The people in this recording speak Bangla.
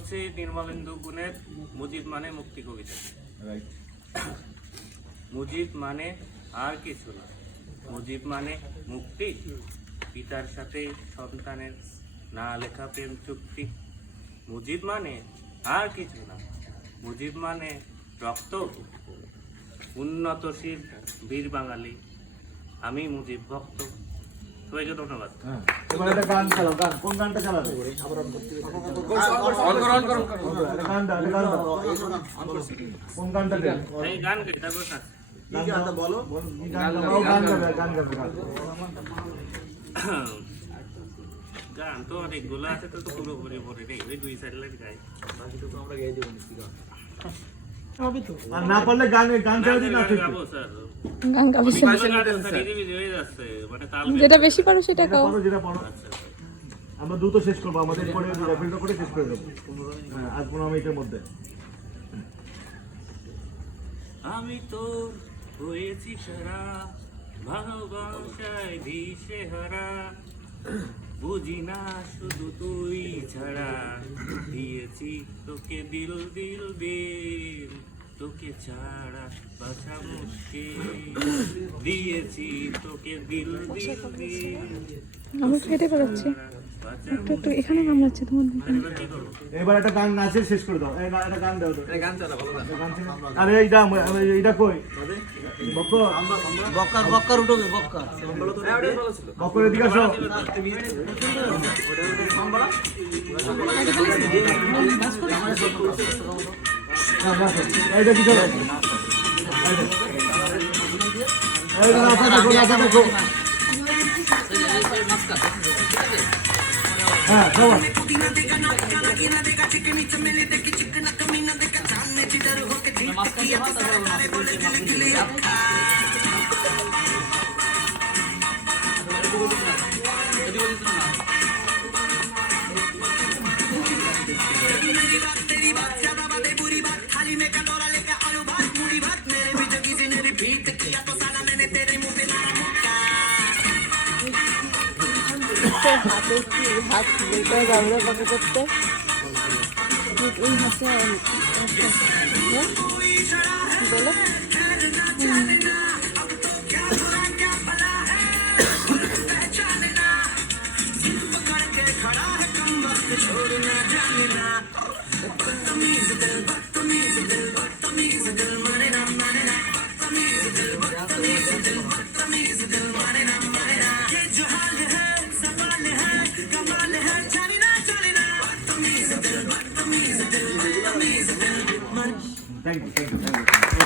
করছি নির্মলেন্দু গুণের মুজিব মানে মুক্তি কবিতা। মুজিব মানে আর কিছু না, মুজিব মানে মুক্তি, পিতার সাথে সন্তানের না লেখা প্রেম চুক্তি। মুজিব মানে আর কিছু না, মুজিব মানে রক্ত, উন্নতশীল বীর বাঙালি, আমি মুজিব ভক্ত। সবাইকে ধন্যবাদ। এবার একটা গান চালাও, গান কোন গানটা চালাবে? কোন গানটা দেন? এই গান গাই তারপর নাচ। বলো গান গাবে, গান গাবে। গান তো অনেকগুলো আছে, তো পুরোপুরি পড়ে নেই, ওই 2-4 লাইন গাই, বাকিটুকু আমরা গাই দেবো। আর না পারলে গান চালা দিন না, ঠিক গাবো স্যার, গান গাবে মানে তাল যেটা বেশি পারো সেটা গাও। যেটা পারো। আমরা দ্রুত শেষ করবো, আমাদের পরে র্যাপিডটা করে শেষ করে দেবো। হ্যাঁ, আজ 15 মিনিটের মধ্যে। আমি তো হয়েছি সারা, ভালোবাসায় দিশে হারা, বুঝি না শুধু তুই ছাড়া, দিয়েছি তোকে দিল দিল দিল, তোকে ছাড়া বাঁচা মুশকিল, দিয়েছি তোকে দিল দিল দিল। আমি ফেটে বেরোচ্ছি একটু একটু, এখানে কামড়াচ্ছে তোমার। এবার একটা গান নাচে শেষ করে দাও। একটা গান দাও তো। গান চালা, ভালো গান। আরে এইটা কই? বক্কর, বক্কর বক্কর উঠবে, বক্কর বক্কর এদিকে আসো। এইটা কি চলে? এইটা নাচা দেখো, নাচা দেখো। হ্যাঁ, সবাই হাতে কি হাত বলতে গামলা পাকে করতে এই হাতে বলো। Thank you.